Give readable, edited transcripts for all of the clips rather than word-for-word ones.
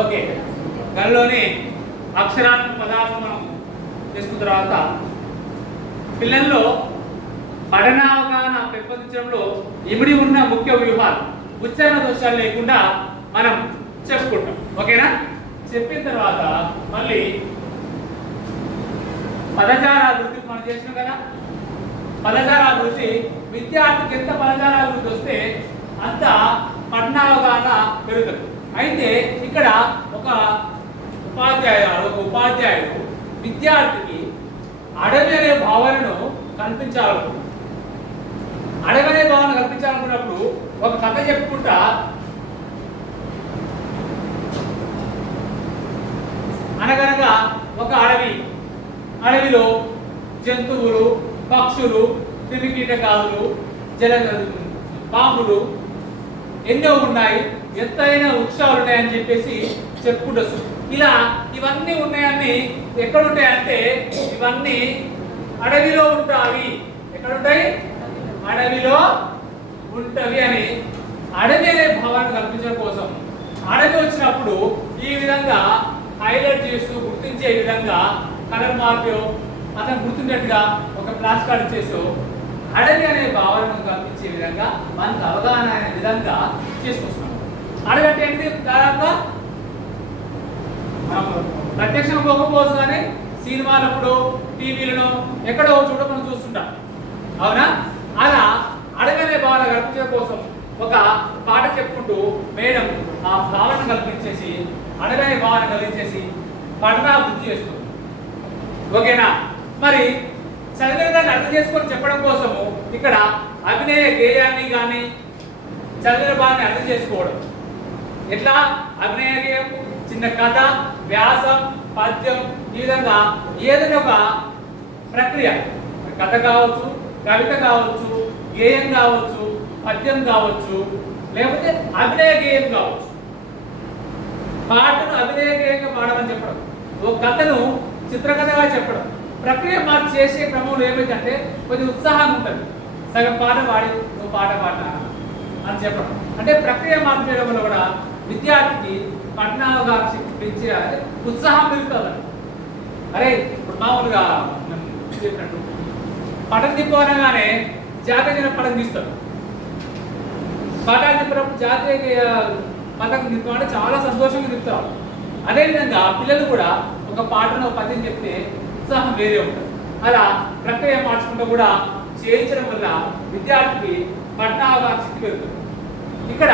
Okay, దానిలోని అక్షరాలను పదాలను మనం చేసుకున్న తర్వాత పిల్లల్లో పఠనావగాహన పెంపొందించడంలో ఇమిడి ఉన్న ముఖ్య వ్యూహాలు ఉచ్చారణ దోషాలు లేకుండా మనం చెప్పుకుంటాం. ఓకేనా? చెప్పిన తర్వాత మళ్ళీ పదజాల అభివృద్ధి మనం చేసినాం కదా. పదజాల అభివృద్ధి విద్యార్థికి ఎంత పదజాల అభివృద్ధి వస్తే అంత పఠనావగాహన పెరుగుతుంది. అయితే ఇక్కడ ఒక ఉపాధ్యాయుడు విద్యార్థికి అడవి అనే భావనను కల్పించాలనుకుంటున్నాడు. అడవి అనే భావన కల్పించాలనుకున్నప్పుడు ఒక కథ చెప్పుకుంటా అనగనగా ఒక అడవిలో జంతువులు, పక్షులు, క్రిమికీటకాదులు, పాములు ఎన్నో ఉన్నాయి, ఎత్తైన వృక్షాలు ఉన్నాయని చెప్పేసి చెప్పుకుంటూ ఇలా ఇవన్నీ ఉన్నాయని ఎక్కడ ఉంటాయంటే ఇవన్నీ అడవిలో ఉంటాయి. ఎక్కడ ఉంటాయి? అడవిలో ఉంటవి అని అడవి అనే భావాన్ని కల్పించడం కోసం అడవి వచ్చినప్పుడు ఈ విధంగా హైలైట్ చేస్తూ గుర్తించే విధంగా కలర్ మార్పు అతను గుర్తుండేట్టుగా ఒక ఫ్లాష్ కార్డ్ చేస్తూ అడవి అనే భావనను కల్పించే విధంగా మనకు అవగాహన అనే విధంగా చేసుకొస్తున్నాం. అడవి అంటే ఏంటి? దాదాపుగా ప్రత్యక్షంగా పోకపోవచ్చు కానీ సినిమాలప్పుడు టీవీలను ఎక్కడో చోట మనం చూస్తుంటాం. అవునా? అలా అడవి అనే భావన కల్పించడం కోసం ఒక పాట చెప్పుకుంటూ మేడం ఆ భావన కల్పించేసి అడవి అనే భావన కలిగించేసి పఠనాభివృద్ధి చేస్తుంది. ఓకేనా? మరి చదివిన దాన్ని అర్థం చేసుకొని చెప్పడం కోసము ఇక్కడ అభినయ గేయాన్ని కానీ చదివిన భావాన్ని అర్థం చేసుకోవడం. ఎట్లా? అభినయ గేయం, చిన్న కథ, వ్యాసం, పద్యం, ఈ విధంగా ఏదైనా ఒక ప్రక్రియ, కథ కావచ్చు, కవిత కావచ్చు, గేయం కావచ్చు, పద్యం కావచ్చు, లేకపోతే అభినయ గేయం కావచ్చు. పాటను అభినయ గేయంగా పాడమని చెప్పడం, ఒక కథను చిత్రకథగా చెప్పడం. ప్రక్రియ మార్పు చేసే క్రమంలో ఏమైందంటే కొంచెం ఉత్సాహంగా ఉంటుంది. సగం పాట పాడి నువ్వు పాట పాడినా అని చెప్పడం. అంటే ప్రక్రియ మార్పు చేయడం వల్ల కూడా విద్యార్థికి పఠనావగాహన శక్తి పెంచే ఉత్సాహం పెరుగుతుంది. అరే ఇప్పుడు మామూలుగా చెప్పినట్టు పటం తిప్పనగానే జాతీయ పటం తీస్తారు. పటాలు తిప్పినప్పుడు జాతీయ పథకం తిప్పమంటే చాలా సంతోషంగా తిప్పుతారు. అదేవిధంగా పిల్లలు కూడా ఒక పాటను పద్యం చెప్తే ఉత్సాహం వేరే ఉంటుంది. అలా ప్రక్రియ మార్చుకుంటూ కూడా చేయించడం వల్ల విద్యార్థికి పఠనావగాహన శక్తి పెరుగుతుంది. ఇక్కడ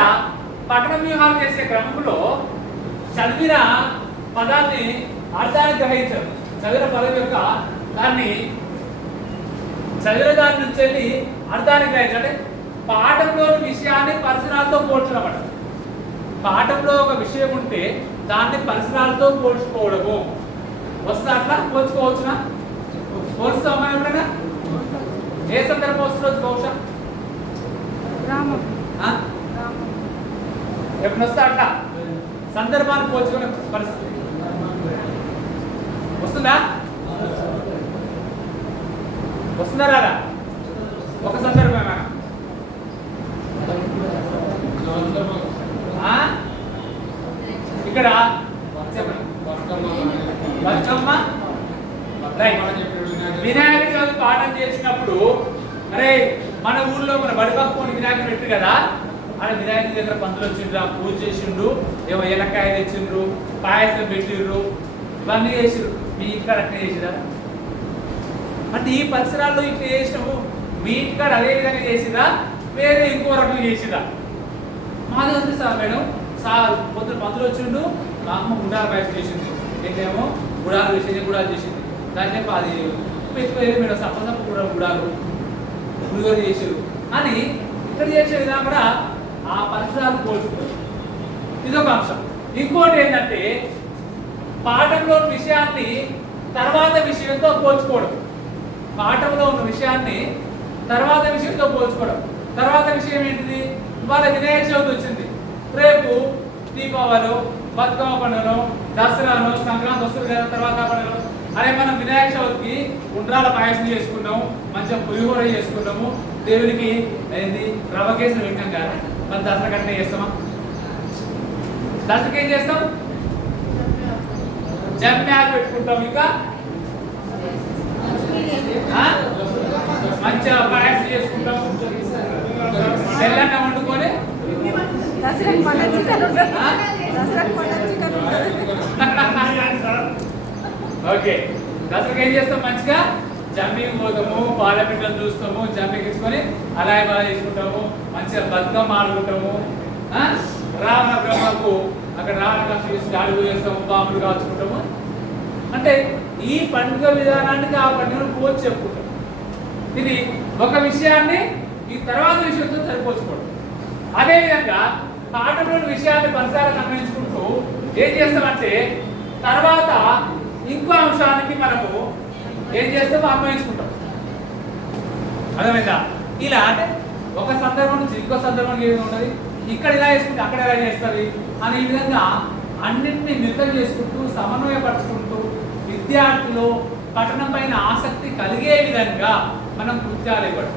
పఠన వ్యూహాలు చేసే క్రమంలో చదివిన పదాన్ని అర్థాన్ని గ్రహించడం, చదివిన పదం యొక్క దాన్ని చదివిన దాని నుంచి వెళ్ళి అర్థాన్ని గ్రహించడం. అంటే పాఠంలోని విషయాన్ని పరిసరాలతో పోల్చడం అంట. పాఠంలో ఒక విషయం ఉంటే దాన్ని పరిసరాలతో పోల్చుకోవడము. వస్తా అట్లా పోల్చుకోవచ్చునా? పోల్చుతామా ఎప్పుడైనా? ఏ సందర్భం వస్తుంది? బహుశా ఎప్పుడు వస్తా అట్లా సందర్భాన్ని పోల్చుకునే పరిస్థితి వస్తుందా? వస్తున్నారా? ఒక సందర్భమేనా? ఇక్కడ బతుకమ్మ వినాయక చవితి పాఠం చేసినప్పుడు అరే మన ఊర్లో మన బడిపక్కోని వినాయకుడు పెట్టు కదా, అలా వినాయకుడి దగ్గర పంతులు వచ్చిండ్రు, పూజ చేసిండ్రు, ఏమో ఎలక్కాయ తెచ్చిండ్రు, పాయసం పెట్టిండ్రు, ఇవన్నీ చేసిండ్రు. మీ ఇంటికాడ అట్లా చేసిరా? అంటే ఈ పరిసరాల్లో ఇట్లా చేసినాము, మీ ఇంటికాడ అదే విధంగా చేసిరా, వేరే ఇంకో రకం చేసిరా? మాది ఉంది సార్ మేడం, సార్ పొద్దున పంతులు వచ్చిండు, మా అమ్మ గుడాలు బయట చేసింది, ఇంకేమో గుడాలు వేసేది, గుడాలు చేసింది, దాన్నే అది పెట్టుకోలేదు మేడం, సప్ప కూడా గుడాలు గుడిగోలు చేసారు అని ఇక్కడ చేసే విధానం కూడా ఆ పరిసరాలు పోల్చుకోవచ్చు. ఇదొక అంశం. ఇంకోటి ఏంటంటే పాఠంలో ఉన్న విషయాన్ని తర్వాత విషయంతో పోల్చుకోవడం. పాఠంలో ఉన్న విషయాన్ని తర్వాత విషయంతో పోల్చుకోవడం. తర్వాత విషయం ఏంటిది? ఇవాళ వినాయక చవితి వచ్చింది, రేపు దీపావళి, బతుకమ్మ పండుగను, దసరాను, సంక్రాంతి వస్తుంది కదా తర్వాత పండుగలు. అరే మనం వినాయక చవితికి ఉండ్రాల పాయసం చేసుకున్నాము, మంచిగా పులిహోర చేసుకున్నాము, దేవునికి ఏంది రవ్వకేసం పెట్టాం కదా, మన దసరా కట్టే చేస్తామా? దసరాకి ఏం చేస్తాం? జమ్యాలు పెట్టుకుంటాం. ఇంకా మంచిగా పాయసం చేసుకుంటాం. బెల్లం వండుకొని ఓకే దసరాకి ఏం చేస్తాం? మంచిగా జమ్మికి పోతాము, పాలపిట్టను చూస్తాము, జమ్మికి ఇచ్చుకొని అలా చేసుకుంటాము, మంచిగా బతుకమ్మ ఆడుకుంటాము. రావణ బ్రహ్మకు అక్కడ రావణ కష్ట అడుగు చేస్తాము, పాములు కాల్చుకుంటాము. అంటే ఈ పండుగ విధానానికి ఆ పండుగను పోల్చి చెప్పుకుంటాం. ఇది ఒక విషయాన్ని ఈ తర్వాత విషయంతో సరిపోల్చుకోవడం. అదేవిధంగా పాఠంలోని విషయాన్ని పరిసరాలకు అన్వయించుకుంటూ ఏం చేస్తామంటే తర్వాత ఇంకో అంశానికి మనము ఏం చేస్తామో అన్వయించుకుంటాం. అర్థమైందా? ఇలా అంటే ఒక సందర్భం నుంచి ఇంకో సందర్భం ఏమి ఉన్నది, ఇక్కడ ఇలా చేసుకుంటే అక్కడ ఎలా చేస్తుంది అనే విధంగా అన్నింటినీ మిళితం చేసుకుంటూ సమన్వయపరుచుకుంటూ విద్యార్థులు పఠనం పైన ఆసక్తి కలిగే విధంగా మనం కృత్యాలు ఇవ్వడం.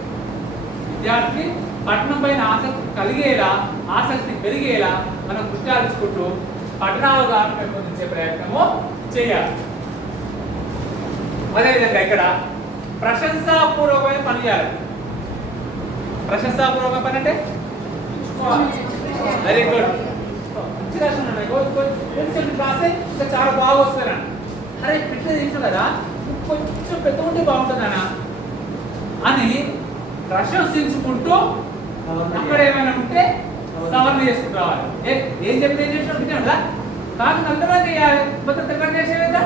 విద్యార్థి పఠనం పైన ఆసక్తి కలిగేలా, ఆసక్తి పెరిగేలా మనం కృత్యాలు ఇచ్చుకుంటూ పఠనావగాహన పెంపొందించే ప్రయత్నము చేయాలి. అదేవిధంగా ఇక్కడ ప్రశంసాపూర్వకమైన పని చేయాలి. ప్రశంసాపూర్వకమైన పని అంటే వెరీ గుడ్, మంచి రాసిన కొంచెం రాసే ఇంకా చాలా బాగా వస్తానని, అరే పిట్ట తీసు కదా కొంచెం పెద్ద ఉంటే బాగుంటుందనా అని ప్రశంసించుకుంటూ అక్కడ ఏమైనా ఉంటే సవరణ చేసుకుంటూ రావాలి. ఏం చెప్పి ఏం చేసినా కాదు నల్లగా చేయాలి, మొత్తం తెల్లగా చేసేదా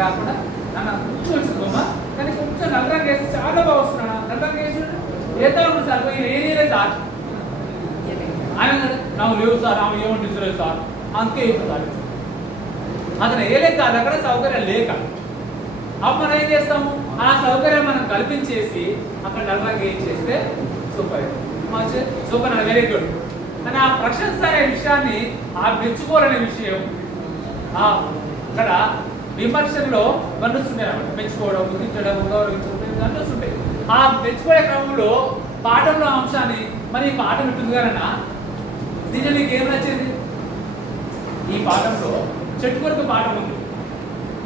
రాకుండా నన్ను కొంచెం వచ్చుకోమా, కానీ కొంచెం నల్లగా చేస్తే చాలా బాగా వస్తున్నా, నల్లగా చేసి ఏదో సార్ ఏరియలే సార్ ఆయన నాకు లేవు సార్, ఆమె ఏమంటే ఇస్తలేదు సార్, అంతే సార్ అతను ఏలే కాదు, అక్కడ సౌకర్యం లేక అప్పుడు మనం ఏం చేస్తాము, ఆ సౌకర్యం మనం కల్పించేసి అక్కడ నల్లగా ఏం చేస్తే సూపర్ సూపర్ అన్న వెరీ గుడ్. కానీ ఆ ప్రశంస అనే విషయాన్ని, ఆ మెచ్చుకోవాలనే విషయం అక్కడ విమర్శనలో వర్ణిస్తుంటాయి అన్నమాట. మెచ్చుకోవడం, గుర్తించడం, గౌరవించడం అనిపిస్తుంటాయి. ఆ మెచ్చుకోవే క్రమంలో పాఠంలో అంశాన్ని మరి ఈ పాఠం ఉంటుంది కదన్నా, దీనిలో నీకు ఏం నచ్చింది? ఈ పాఠంలో చెట్టు కొరకు పాఠం ఉంది,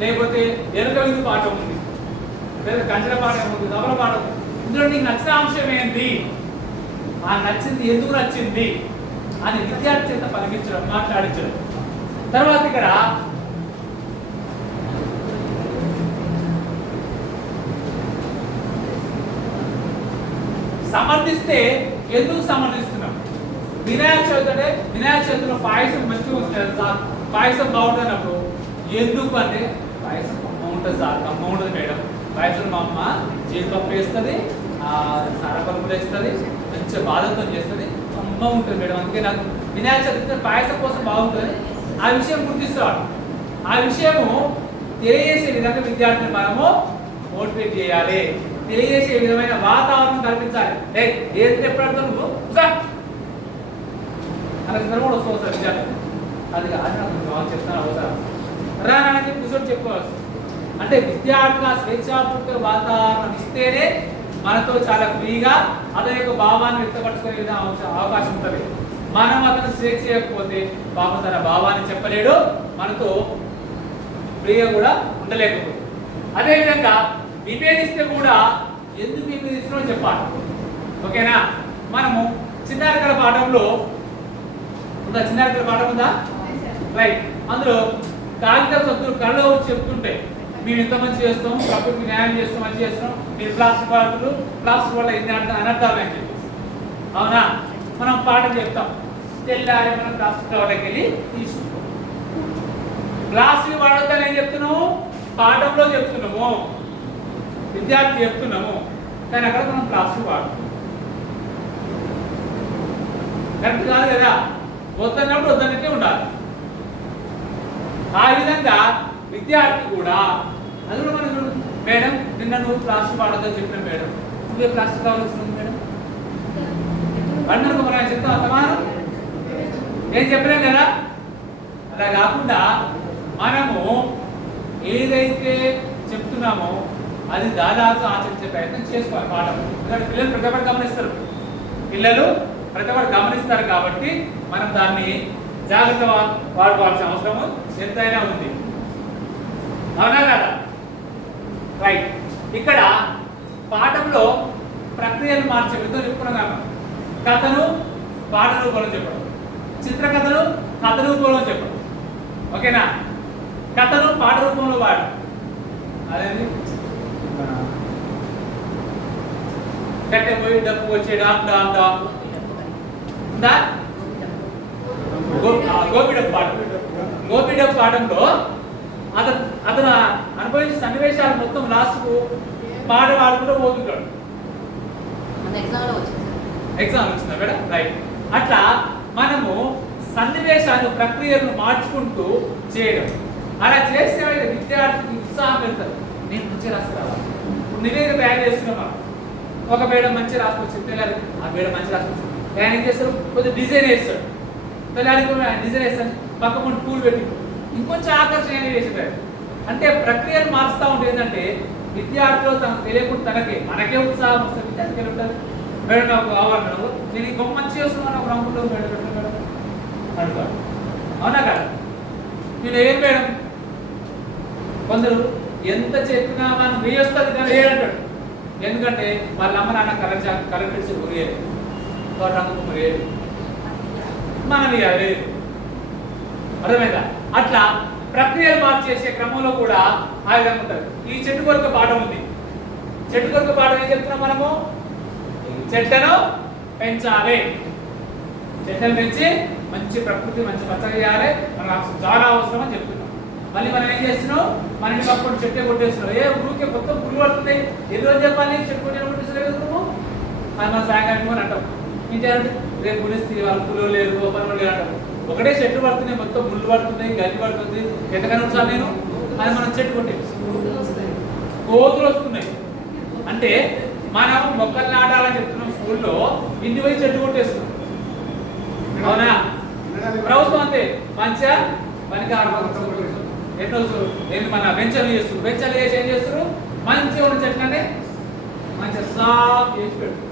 లేకపోతే ఎరుక విధి పాఠం ఉంది, లేదా కంచెల పాఠం ఉంది, దవల పాఠం ఉంది. ఇందులో నీకు నచ్చిన అంశం ఏంటి, ఆ నచ్చింది ఎందుకు నచ్చింది అని విద్యార్థి చేత పలికించడం, మాట్లాడించడం. తర్వాత ఇక్కడ సమర్థిస్తే ఎందుకు సమర్థిస్తున్నాం? వినాయక చవితి అంటే వినాయక చవితిలో పాయసం మంచిగా ఉంటుంది సార్, పాయసం బాగుంటున్నప్పుడు ఎందుకు అంటే పాయసం అమ్మ ఉంటుంది సార్, అమ్మ ఉంటుంది మేడం, పాయసం మా అమ్మ జీడిపప్పు వేస్తుంది, సారపప్పు వేస్తుంది, మంచిగా బాధతో చేస్తుంది, అమ్మ ఉంటుంది మేడం, అందుకే నాకు వినాయక చవితి పాయసం కోసం బాగుంటుంది. ఆ విషయం గుర్తిస్తాడు. ఆ విషయము తెలియజేసే విధంగా విద్యార్థులు మనము మోటివేట్ చేయాలి, తెలియజేసే విధమైన వాతావరణం కల్పించాలి. ఏది ఎప్పుడంటే నువ్వు అనే సందర్భం కూడా వస్తుంది సార్ విద్యార్థులు, అది కాదు చెప్తాను అవసరం రానని కూర్చొని చెప్పుకోవచ్చు. అంటే విద్యార్థుల స్వేచ్ఛాపూర్వక వాతావరణం ఇస్తేనే మనతో చాలా ఫ్రీగా అతని యొక్క భావాన్ని వ్యక్తపరచుకునే విధంగా అవకాశం ఉంటుంది. మనం అతను స్వేచ్ఛ చేయకపోతే పాపం తన భావాన్ని చెప్పలేడు, మనతో ఫ్రీగా కూడా ఉండలేకపోతే. అదేవిధంగా విభేదిస్తే కూడా ఎందుకు విభేదిస్తున్నామో చెప్పాలి. ఓకేనా? మనము చిన్నారికల పాఠంలో ఉందా, చిన్నారికల పాఠం ఉందా? రైట్. అందులో కాగిత సత్తులు కళ్ళలో చెప్తుంటే మేము ఎంత మంచి చేస్తాం, ప్రకృతికి న్యాయం చేస్తాం, మంచి చేస్తాం, మీరు ప్లాస్టిక్ వాడుతులు, ప్లాస్టిక్ వల్ల ఎన్ని అనర్థాలు అని చెప్పి, అవునా? మనం పాఠం చెప్తాం, తెల్లారి మనం ప్లాస్టిక్ వాళ్ళకి వెళ్ళి తీసుకుంటాం. ప్లాస్టిక్ వాడొద్దని ఏం చెప్తున్నాము? పాఠంలో చెప్తున్నాము, విద్యార్థి చెప్తున్నాము, కానీ అక్కడ మనం ప్లాస్టిక్ వాడుతున్నాం. కరెక్ట్ కాదు కదా? వద్దన్నప్పుడు వద్దన్నట్టే ఉండాలి. ఆ విధంగా విద్యార్థి కూడా అందులో మనం మేడం నిన్న నువ్వు ప్లాస్టిక్ వాడద్దని చెప్పిన మేడం, నువ్వే ప్లాస్టిక్ కావాల్సింది మేడం అన్నకు మనం చెప్తాం సమానం నేను చెప్పలేం కదా. అలా కాకుండా మనము ఏదైతే చెప్తున్నామో అది దాదాపు ఆచరించే ప్రయత్నం చేసుకోవాలి పాఠం. ఎందుకంటే పిల్లలు ప్రతి ఒక్కరు గమనిస్తారు, కాబట్టి మనం దాన్ని జాగ్రత్త వాడుకోవాల్సిన అవసరం ఎంతైనా ఉంది. అవునా కదా? రైట్. ఇక్కడ పాఠంలో ప్రక్రియను మార్చే విధంగా చెప్పుకున్నాం. కథను పాఠ రూపంలో చెప్పడం, చిత్రకథను కథ రూపంలో చెప్పడం. ఓకేనా? కథను పాఠ రూపంలో వాడు. అదేంటి కట్టె పోయి డప్పు వచ్చే డామ్ డామ్ డామ్ ఉందా? గోపిడప్పు పాఠం. గోపిడప్పు పాఠంలో అతను అనుభవించిన సన్నివేశాలు మొత్తం లాస్ట్కు పాట పాడుకుంటూ పోతుంటాడు. ఎగ్జామ్ వచ్చిందా మేడం? రైట్. అట్లా మనము సన్నివేశాలు ప్రక్రియను మార్చుకుంటూ చేయడం. అలా చేస్తే విద్యార్థికి ఉత్సాహం పెడతారు. నేను మంచిగా రాసుకురావాలి. ఇప్పుడు నివేదిక తయారు చేస్తున్నాం. ఒక మేడం మంచి రాసుకొచ్చింది, తెల్లారి ఆ మేడం మంచి రాసుకొచ్చింది. ఆయన ఏం చేస్తారు? కొద్దిగా డిజైన్ వేస్తాడు. తెల్లారి డిజైన్ వేస్తాడు, పక్క కొన్ని పూలు పెట్టి ఇంకొంచెం ఆకర్షణీయంగా చేసేటారు. అంటే ప్రక్రియను మారుస్తూ ఉంటే ఏంటంటే విద్యార్థులు తనకు తెలియకుండా మనకే ఉత్సాహం వస్తుంది. విద్యార్థికి ఉంటుంది, మేడం నాకు కావాలి, నేను ఇంకొక మంచి చేస్తున్నాను, ఒక రంగులో మేడం మేడం అడుగుతాడు. అవునా కదా? నేను ఏం మేడం, కొందరు ఎంత చెప్పినా మనం వేయొస్తుంది కానీ వేయడంటాడు. ఎందుకంటే వాళ్ళ అమ్మ నాన్న కలర్ పెట్టి మురిగేది, వాడు రంగు మురిగేది, మనం ఇక లేదు. అర్థమైందా? అట్లా ప్రక్రియలు మార్చేసే క్రమంలో కూడా ఆ విధంగా ఉంటుంది. ఈ చెట్టు కొరకు పాఠం ఉంది. చెట్టు కొరకు పాఠం ఏం చెప్తున్నాం మనము? చెట్లను పెంచాలి, చెట్లను పెంచి మంచి ప్రకృతి మంచి పచ్చగా చేయాలి, మనకు చాలా అవసరం అని చెప్తున్నాం. మళ్ళీ మనం ఏం చేస్తున్నాం? మన ఇంటి పక్కన చెట్టే కొట్టేస్తున్నాం. ఊరికే మొత్తం పుల్లు పడుతుంది, ఎన్ని రోజు చెప్పాలి చెట్టు కొట్టేస్తున్నావు నువ్వు అది మన సాయంకాలం అని అంటాం. ఇంకేంటే రేపు గుడిస్తే వాళ్ళు పుల్లు లేదు పనులు లేదు అంటాం. ఒకటే చెట్లు పడుతున్నాయి, మొత్తం ముళ్ళు పడుతున్నాయి, గడ్డి పడుతుంది, ఎంతకైనా ఉంచాలి నేను అది మనం చెట్టు కొట్టే కోతులు వస్తున్నాయి. అంటే మనం మొక్కలు నాటాలని చెప్తున్నాం స్కూల్లో, ఇంటి పోయి చెట్టు కొట్టేస్తున్నాం. అవునా? ప్రభుత్వం అంతే మంచిగా పనికి ఎన్నో మన వెంచర్లు చేస్తున్నారు. వెంచర్లు చేసి ఏం చేస్తారు? మంచిగా ఉన్న చెట్లు అంటే మంచిగా సాఫ్ చేసి పెడుతుంది.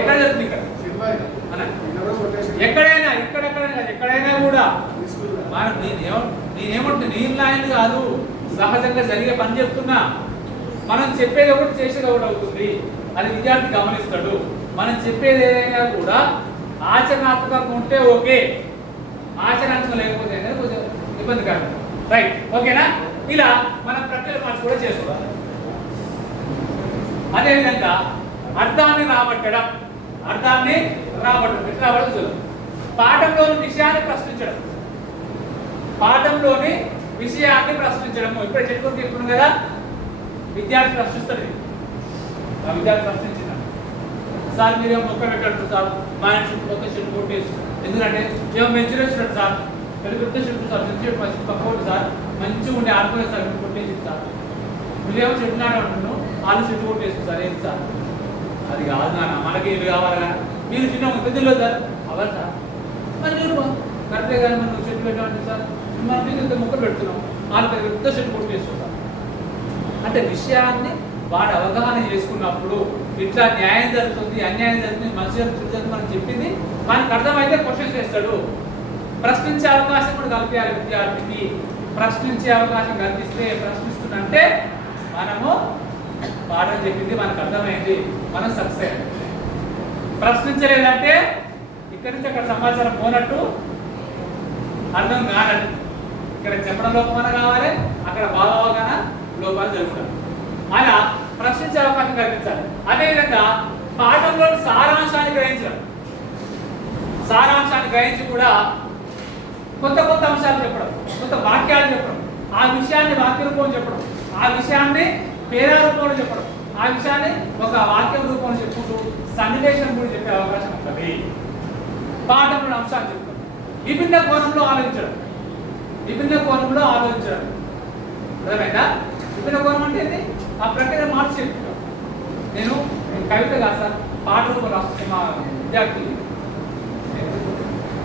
ఎక్కడ జరుగుతుంది? ఇక్కడ ఎక్కడైనా ఎక్కడైనా కూడా మనం నేనేమంటున్నా, నీళ్ళు ఆయన కాదు, సహజంగా జరిగే పని చెప్తున్నా. మనం చెప్పేది ఒకటి చేసేది ఒకటి అవుతుంది. అది విద్యార్థి గమనిస్తాడు. మనం చెప్పేది ఏదైనా కూడా ఆచరణాత్మకంగా ఉంటే ఓకే, ఆచరణాత్మకం లేకపోతే కొంచెం ఇబ్బందికరం. రైట్, ఓకేనా? ఇలా మనం ప్రక్రియ మార్చి కూడా చేస్తున్నాం. అదేవిధంగా అర్థాన్ని రాబట్టడం. ఎట్లా రాబట్టదు? పాఠంలోని విషయాన్ని ప్రశ్నించడం. ఇప్పుడే చెట్టుకొని చెప్పుకున్నాం కదా, విద్యార్థి ప్రశ్నిస్తుంది. విద్యార్థి ప్రశ్నించిన సార్ మీరేమో మొక్క పెట్టాడు సార్, మా ఇంటి మొక్క చెట్టు కొట్టేసి, ఎందుకంటే ఏమో మెచ్చురేస్తున్నాడు సార్, పెద్ద చెట్టు సార్, మంచి చెట్టు మంచి పక్కోటి సార్, మంచిగా ఉండే ఆడుకునే సార్ కొట్టేసి సార్, నువ్వేమో చెట్టు నాట అంటున్నావు, వాళ్ళు చెట్టు కొట్టేసి సార్, ఏంటి సార్ అది కాదు నాన్న, మనకి ఇల్లు కావాలి కదా, మీరు చిన్న పెద్దలో సార్ అవ్వాలి సార్, మరి మీరు కరెక్టే కానీ మనం చెట్టు పెట్టామంటే సార్ మనం మీకు ఇంత మొక్కలు పెడుతున్నాం, వాళ్ళు పెద్ద చెట్టు కొట్టేస్తాం సార్. అంటే విషయాన్ని వాడు అవగాహన చేసుకున్నప్పుడు ఇట్లా న్యాయం జరుగుతుంది, అన్యాయం జరుగుతుంది, మంచి జరుగుతుంది మనం చెప్పింది మనకు అర్థమైతే క్వశ్చన్స్ వేస్తాడు. ప్రశ్నించే అవకాశం కూడా కల్పించాలి విద్యార్థికి. ప్రశ్నించే అవకాశం కల్పిస్తే ప్రశ్నిస్తుందంటే మనము పాఠం చెప్పింది మనకు అర్థమైంది, మనం సక్సెస్ అయ్యాం. ప్రశ్నించలేదంటే ఇక్కడి నుంచి అక్కడ సమాచారం పోనట్టు, అర్థం కానట్టు. ఇక్కడ చెప్పడం లోపమన కావాలి, అక్కడ బాగా అవగాహన లోపాలు జరుగుతాయి. అలా ప్రశ్నించే అవకాశం కల్పించాలి. అదేవిధంగా పాఠంలోని సారాంశాన్ని గ్రహించి కూడా కొత్త అంశాలు చెప్పడం, కొత్త వాక్యాలు చెప్పడం, ఆ విషయాన్ని వాక్య రూపంలో చెప్పడం, ఆ విషయాన్ని పేరా రూపంలో చెప్పడం, ఆ విషయాన్ని ఒక వాక్య రూపంలో చెప్పుకుంటూ సన్నివేశం కూడా చెప్పే అవకాశం ఉంటుంది. పాఠంలో అంశాలు చెప్పడం, విభిన్న కోణంలో ఆలోచించడం. అర్థమైందా? విభిన్న కోణం అంటే ఏంటి? ఆ ప్రక్రియ మార్చి చెప్తున్నాం. నేను కవిత కాదు సార్, పాట రూపం రాస్తున్న మా విద్యార్థి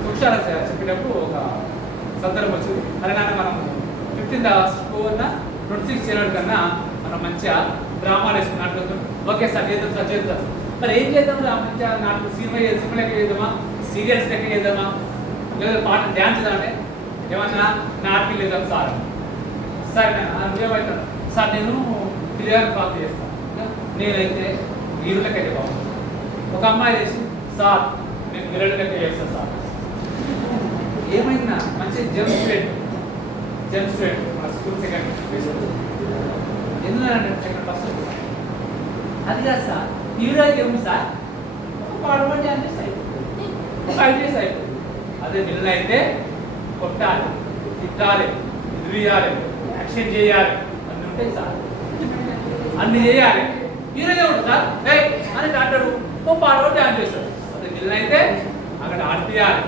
వృక్షాల చెప్పేటప్పుడు ఒక సందర్భం వచ్చింది. అదే నాన్న మనం 15th స్కోర్ 26 చేయడం కన్నా మనం మంచిగా డ్రామాలు వేసుకున్నట్టు, ఓకే సార్ చేద్దాం. మరి ఏం చేద్దాం? మంచిగా నాకు సినిమా లెక్క చేద్దామా, సీరియల్స్ లెక్క చేద్దామా, లేదా పాట డ్యాన్స్ అంటే ఏమన్నా నాటి లేదా సార్ సరే ఏమవుతాడు సార్ నేను బిర్యానీ కాపీ చేస్తాను నేనైతే వీరులకైతే బాగుంది. ఒక అమ్మాయి చేసి సార్ నేను వీరులకైతే చేస్తాను సార్. ఏమైందా మంచి జెమ్ స్టూడెంట్ మన స్కూల్ సెకండ్ ఎందుకంటే సెకండ్ ఫస్ట్ అది కాదు సార్ హీరో అయితే ఏమి సార్ పాడబడి అంటే అయిపోతుంది, ఒక 5 days అయిపోతుంది. అదే విలన్ అయితే కొట్టాలి, తిట్టాలి, ఎదురుయాలి, యాక్షన్ చేయాలి, అన్నీ ఉంటాయి సార్, అన్ని చేయాలి. హీరోనే ఉంటుంది సార్ అని అంటాడు, ఓ పాడబడి డ్యాన్స్ చేస్తాడు. అదే విలన్ అయితే అక్కడ ఆడిపియాలి,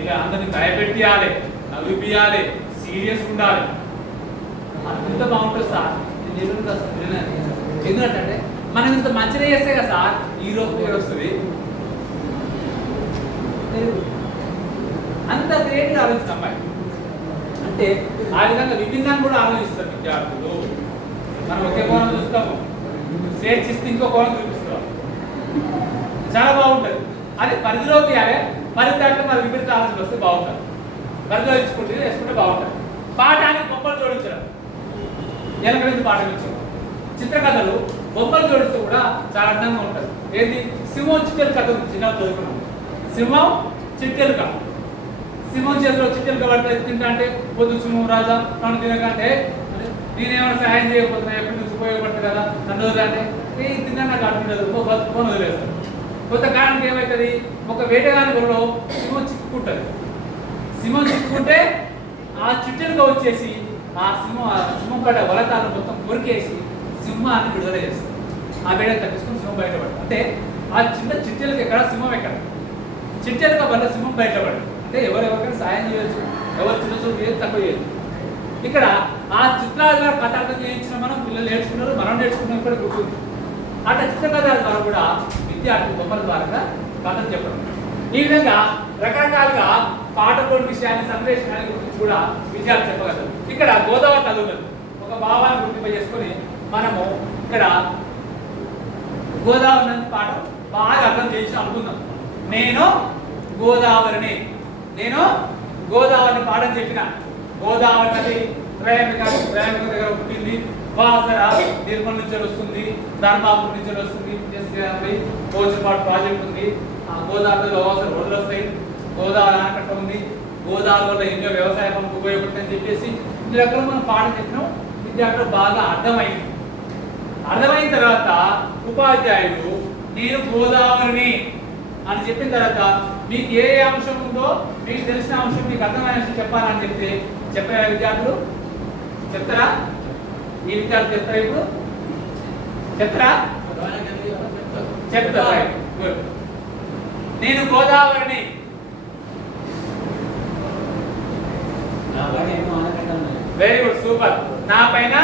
ఇలా అందరిని భయపెట్టియాలి, నవ్విపియాలి, సీరియస్ ఉండాలి, అంత బాగుంటుంది సార్. ఎందుకంటే మనం ఇంత మంచిగా చేస్తే కదా సార్ హీరో పేరు వస్తుంది. అంత క్రియేటివ్ ఆలోచిస్తాం అమ్మాయి అంటే ఆ విధంగా విభిన్నంగా కూడా ఆలోచిస్తారు విద్యార్థులు. మనం ఒకే కోణం చూస్తాము, స్వేచ్ఛిస్తే ఇంకో కోణం చూపిస్తాం, చాలా బాగుంటుంది. అది పరిధిలోకి అదే పరిధి దాంట్లో మన విపరీత ఆలోచన వస్తే బాగుంటుంది, పరిధిలో వేసుకుంటే బాగుంటుంది. పాఠానికి బొమ్మలు జోడించడం, వెనక నుంచి పాఠం ఇచ్చాం. చిత్రకథలు బొమ్మలు జోడిస్తూ కూడా చాలా అందంగా ఉంటుంది. ఏంటి సింహం చిట్టెలు కథ చిన్న చదువుకున్నాం. సింహం చిట్టెలుక, సింహం చేతిలో చిట్టెలుక పడుతుంది తింటా అంటే పొద్దు సింహం రాజా నన్ను తినకంటే నేనేమైనా సహాయం చేయకపోతున్నా ఎప్పటి నుంచి ఉపయోగపడుతుంది కదా నన్ను వదిలంటే తిన్నా నాకు అడ్డుండదు బతుకొని వదిలేస్తాను. కొంతకాలానికి ఏమవుతుంది ఒక వేటగాని గొడవలో సింహం చిక్కుకుంటుంది. సింహం చిక్కుకుంటే ఆ చిట్టెలుక వచ్చేసి ఆ సింహం పడ్డ వలతాలను మొత్తం కొరికేసి సింహాన్ని విడుదల చేస్తుంది. ఆ వేడ తప్పించుకుని సింహం బయటపడదు. అంటే ఆ చిన్న చిట్టెలుక ఎక్కడ సింహం ఎక్కడ, చిట్టెలుక వల్ల సింహం బయటపడదు. అంటే ఎవరెవరికైనా సాయం చేయొచ్చు, ఎవరు చిన్న చూపు చేయొచ్చు, తక్కువ చేయొచ్చు. ఇక్కడ ఆ చిత్రాల కథార్థం చేయించిన మనం పిల్లలు నేర్చుకున్నారు, మనం నేర్చుకున్నాం, ఇక్కడ గుర్తుంది. అట్లా చిత్రకథల ద్వారా కూడా విద్యార్థులు బొమ్మల ద్వారా కథలు చెప్పడం. ఈ విధంగా రకరకాలుగా పాటలోని విషయాన్ని సందేశాన్ని గురించి కూడా విద్యార్థులు చెప్పగలరు. ఇక్కడ గోదావరి నది ఉన్నది, ఒక భావాన్ని గుర్తింప చేసుకొని మనము ఇక్కడ గోదావరి నది పాఠం బాగా అర్థం చేసి అనుకుందాం. నేను గోదావరిని పాఠం చెప్పిన గోదావరి నది త్రయంబక దగ్గర పుట్టింది, వాసర నిర్మల్ నుంచి వస్తుంది, ధర్మాపూర్ నుంచి వస్తుంది, కోచపాటు ప్రాజెక్ట్ ఉంది, గోదావరిలో వాసర రోడ్లు వస్తాయి, గోదావరి ఆనకట్ట ఉంది, గోదావరి వల్ల ఎన్నో వ్యవసాయ పనులకు ఉపయోగపడుతుందని చెప్పేసి ఈ రకంగా మనం పాఠం చెప్పినాం. విద్యార్థులు బాగా అర్థమైన తర్వాత ఉపాధ్యాయుడు నేను గోదావరిని అని చెప్పిన తర్వాత మీకు ఏ అంశం ఉందో మీకు తెలిసిన అంశం మీకు అర్థమైన అంశం చెప్పాలని చెప్తే చెప్పారా విద్యార్థులు? చెప్తారా? ఈ విద్యార్థులు చెప్తారా? ఇప్పుడు చెప్తారా? చెప్తారా? గుడ్. నేను గోదావరిని వెరీ గుడ్, సూపర్. నా పైన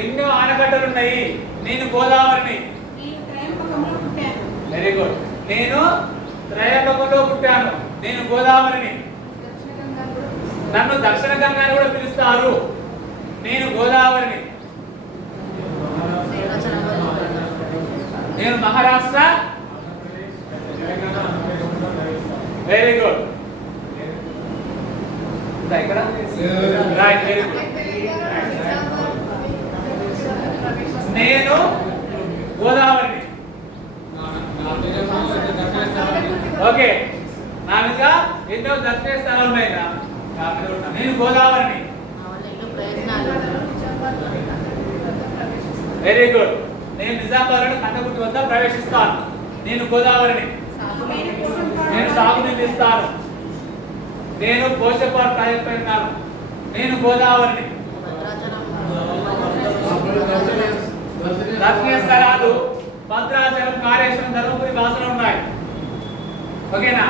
ఎన్నో ఆనకట్టలు ఉన్నాయి, నేను గోదావరిని. Very good. నేను త్రయంబకంలో పుట్టాను, నేను గోదావరిని. నన్ను దక్షిణ గంగా అని కూడా పిలుస్తారు, నేను గోదావరిని. నేను మహారాష్ట్ర. Very good. ఇక్కడ రైట్, వెరీ గుడ్. నేను గోదావరిని. ఓకే, నా మీద ఎన్నో దర్శనీయ స్థలాలు ఉన్నాయి, నేను గోదావరిని. Very good. నేను నిజామాబాద్ కంటగుర్తి వద్ద ప్రవేశిస్తాను, నేను గోదావరిని. నేను సాగునీళ్ళు ఇస్తాను, నేను కోశపాటు ప్రాజెక్ట్ పై ఉన్నాను, నేను గోదావరిని. దర్శనీయ స్థలాలు భద్రాచలం, కాళేశ్వరం, ధర్మపురి, వాసన ఉన్నాయి. ఓకేనా?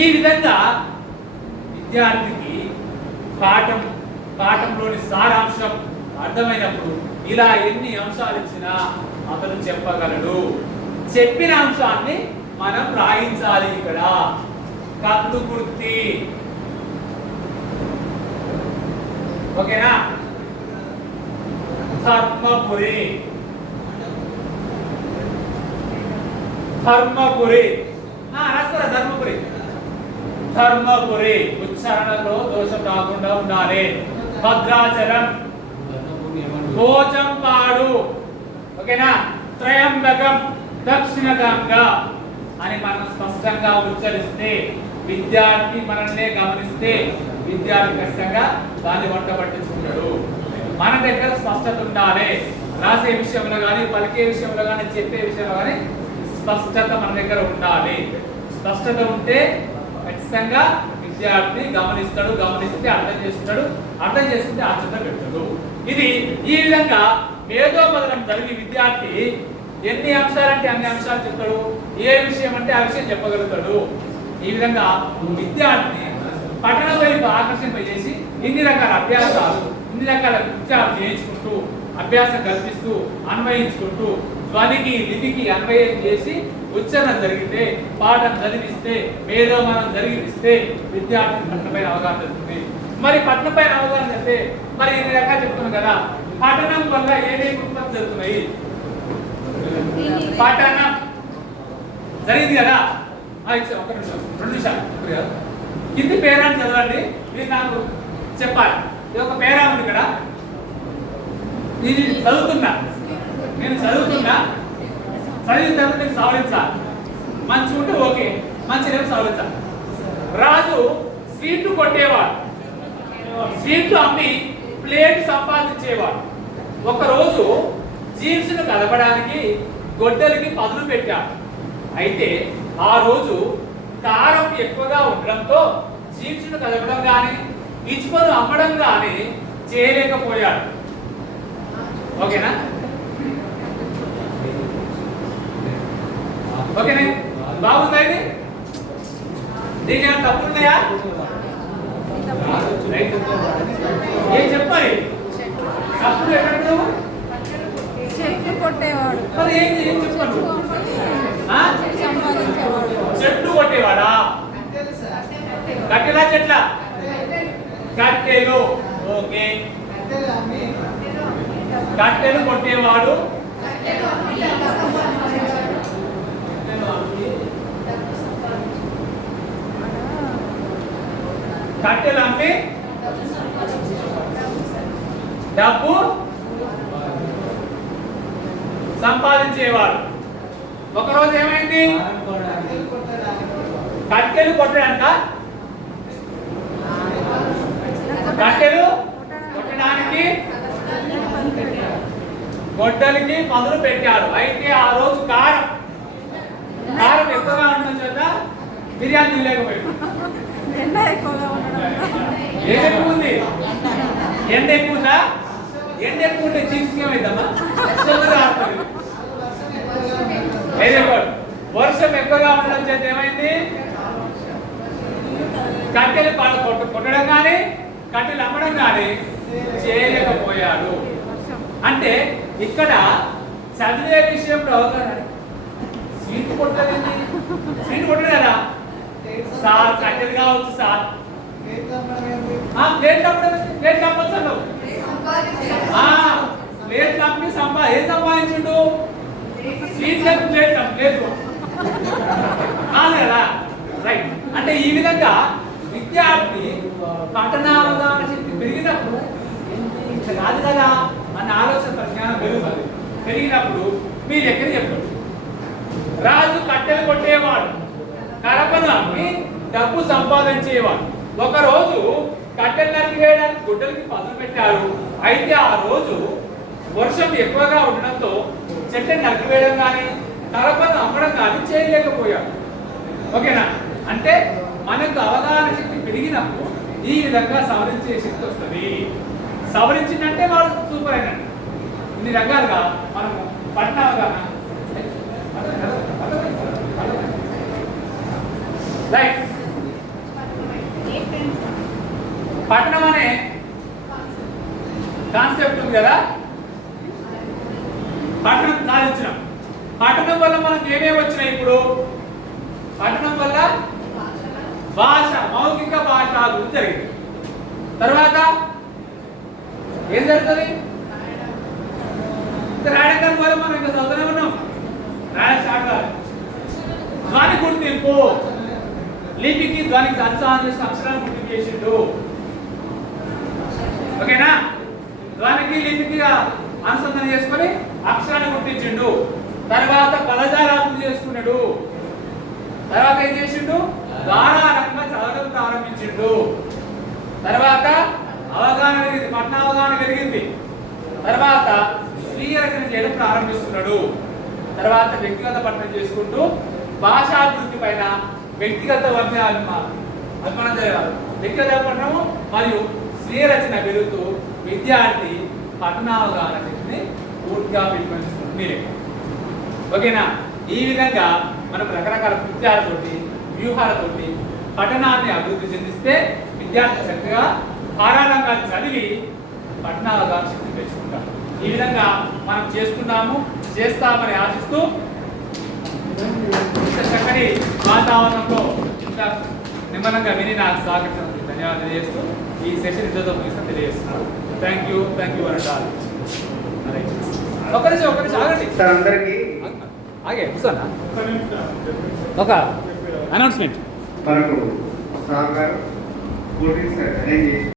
ఈ విధంగా విద్యార్థికి పాఠంలోని సారాంశం అర్థమైనప్పుడు ఇలా ఎన్ని అంశాలు ఇచ్చినా అతను చెప్పగలడు. చెప్పిన అంశాన్ని మనం రాయించాలి. ఇక్కడ కత్తు గుర్తి. ఓకేనా? ధర్మపురి రాసుకోరా, ధర్మపురి. ధర్మపురి ఉచ్చారణలో దోషం రాకుండా ఉండాలి. భద్రాచలం, పోచంపాడు, ఓకేనా, త్రయంబకం, దక్షిణ గంగా అని మనం స్పష్టంగా ఉచ్చరిస్తే విద్యార్థి మనల్ని గమనిస్తే విద్యార్థి ఖచ్చితంగా దాన్ని వంట పట్టించుకుంటాడు. మన దగ్గర స్పష్టత ఉండాలి. రాసే విషయంలో కానీ, పలికే విషయంలో కానీ, చెప్పే విషయంలో కానీ స్పష్టత మన దగ్గర ఉండాలి. స్పష్టత ఉంటే ఖచ్చితంగా విద్యార్థి గమనిస్తాడు, గమనిస్తే అర్థం చేసుకుంటాడు, అర్థం చేసుకుంటే ఆచరణ పెడతాడు. ఇది ఈ విధంగా మేధోపదనం జరిగి విద్యార్థి ఎన్ని అంశాలంటే అన్ని అంశాలు చెప్తాడు, ఏ విషయం అంటే ఆ విషయం చెప్పగలుగుతాడు. ఈ విధంగా విద్యార్థిని పఠనం వైపు ఆకర్షింపజేసి ఇన్ని రకాల అభ్యాసాలు, ఇన్ని రకాల కృత్యాలు చేయించుకుంటూ, అభ్యాసం కల్పిస్తూ, అన్వయించుకుంటూ, ధ్వనికి లిపికి అన్వయం చేసి ఉచ్చారణ జరిగితే, పాఠం చదివిస్తే, మేధోమనం జరిగిస్తే విద్యార్థి పఠనంపై అవగాహన జరుగుతుంది. మరి పఠనంపై అవగాహన చెప్తే మరి ఇన్ని రకాలు చెప్తున్నాం కదా, పఠనం వల్ల ఏమేమి ఉత్పత్తి జరుగుతున్నాయి? పఠనం జరిగింది కదా, ఒక నిమిషం, 2 నిమిషాలు కింది పేరాన్ని చదవండి. మీరు నాకు చెప్పాలి. ఇది ఒక పేరా ఉంది ఇక్కడ, ఇది చదువుతున్నా, నేను చదువుతున్నా, చదివిన తర్వాత నేను సవరించాలి. మంచి ఉంటే ఓకే, మంచి లేవు సవరించాలి. రాజు స్వీట్లు కొట్టేవాడు, స్వీట్లు అమ్మి ప్లేట్ సంపాదించేవాడు. ఒకరోజు జీన్స్ను కలపడానికి గొడ్డలికి పదులు పెట్టాడు. అయితే ఆ రోజు కారం ఎక్కువగా ఉండడంతో జీన్స్ను కలపడం కానీ, ఇచ్చుకొని అమ్మడం కానీ చేయలేకపోయాడు. ఓకేనా? ఓకేనా? బాగుందా ఇది? దీని ఏమైనా తప్పు ఉన్నాయా? ఏం చెప్పాలి? తప్పులు ఎక్కడ చెట్లు కొట్టేవాడు, మరి ఏం చెప్పాను? చెట్లు కొట్టేవాడా? కట్టెలా చెట్ల? కట్టెలు. ఓకే, కట్టెలు కొట్టేవాడు. కట్టెలు అమ్మి డబ్బు సంపాదించేవాడు. ఒకరోజు ఏమైంది? కట్టెలు కొట్టడానిక, కట్టెలు కొట్టడానికి గొడ్డలికి మొదలు పెట్టాడు. అయితే ఆ రోజు కారం ఎక్కువగా ఉండడం చేత బిర్యానీ తినలేకపోయాడు. ఎండ ఎక్కువగా ఉండడం. ఏది ఎక్కువ ఉంది? ఎండ ఎక్కువ ఉందా? ఎండ ఎక్కువ ఉంటే జీన్స్ ఏమైందమ్మా? వర్షం ఎక్కువగా ఉండడం చేత ఏమైంది? కట్టెలు కొట్టడం కానీ, కట్టెలు అమ్మడం కానీ చేయలేకపోయాడు. అంటే ఇక్కడ చదివే విషయంలో స్వీట్ కొట్టలేదు, స్వీట్ కొట్టలేదు కదా సార్, కట్టెలు కావచ్చు సార్, ప్లేట్లు అమ్మొచ్చు అన్నావు. ప్లేట్లు అమ్మి ఏం సంపాదించుండు? స్వీట్ ప్లేట్ కాదు కదా, రైట్. అంటే ఈ విధంగా విద్యార్థి పఠనావగాహన శక్తి పెరిగినప్పుడు ఇట్లా కాదు కదా అన్న ఆలోచన పరిజ్ఞానం పెరుగుతుంది. పెరిగినప్పుడు మీరు ఎక్కడ చెప్పండి. రాజు కట్టెలు కొట్టేవాడు, కరపను అమ్మి డబ్బు సంపాదించేవాడు. ఒకరోజు కట్టెలు నరికివేయడానికి గుడ్డలకి పదులు పెట్టారు. అయితే ఆ రోజు వర్షం ఎక్కువగా ఉండడంతో చెట్లను నరికివేయడం కానీ, కరపను అమ్మడం కానీ చేయలేకపోయాడు. ఓకేనా? అంటే మనకు అవగాహన శక్తి పెరిగినప్పుడు ఈ విధంగా సవరించే శక్తి వస్తుంది. సవరించిందంటే వాడు సూపర్ అయినట్టు. ఇన్ని రకాలుగా మనము పట్టణ అవగాహన రైట్. పట్టణం అనే కాన్సెప్ట్ ఉంది కదా, పట్టణం సాధించినాం. పట్టణం వల్ల మనకు ఏమేమి వచ్చినాయి? ఇప్పుడు పట్టణం వల్ల భాష, మౌఖిక భాష అభివృద్ధి జరిగింది. తర్వాత ఏం జరుగుతుంది? రాయడం వల్ల మనం ఇంకా చదువుతూనే ఉన్నాం, రాయడం స్టార్ట్ కాదు. ధ్వని గుర్తింపు, లిపికి ధ్వనికి అనుసంధానం చేసిన అక్షరాలను గుర్తింపు చేసిండు. ఓకేనా? ధ్వనికి లిపికి అనుసంధానం చేసుకొని అక్షరాన్ని గుర్తించిండు. తర్వాత పదజాలాభివృద్ధి చేసుకున్నాడు. తర్వాత ఏం చేసిండు? ధారాళంగా చదవడం ప్రారంభించిండు. తర్వాత అవగాహన కలిగింది, పఠన అవగాహన కలిగింది. తర్వాత స్వీయ రచన చేయడం ప్రారంభిస్తున్నాడు. తర్వాత వ్యక్తిగత పఠనం చేసుకుంటూ భాషాభివృద్ధి పైన వ్యక్తిగత అభిమానం చేయాలి. వ్యక్తిగత పఠనము మరియు స్వీయ రచన పెరుగుతూ విద్యార్థి పఠనావగాహన శక్తిని పూర్తిగా పెంపొందించుకుంటుంది మీరే. ఓకేనా? ఈ విధంగా మనం రకరకాల కృత్యాలతోటి వ్యూహాలతోటి పఠనాన్ని అభివృద్ధి చెందిస్తే విద్యార్థి చక్కగా ధారాళంగా చదివి పఠనావగాహన శక్తి పెంచుకుంటాం. ఈ విధంగా మనం చేస్తున్నాము, చేస్తామని ఆశిస్తూ ఇంత చక్కని వాతావరణంలో ఇంకా నిమ్మలంగా విని నాకు సహకరించినందుకు ధన్యవాదాలు తెలియజేస్తూ ఈ సెషన్ ఇంతతో ముగిస్తాం తెలియజేస్తున్నాను. థ్యాంక్ యూ అనంటారు. ఒకరి ఆగండి సార్ అందరికీ ఆగే కూర్చోనా ఒక అనౌన్స్మెంట్ మనకు సార్ గారు కూల్ డ్రింక్స్ అరేంజ్ చేసి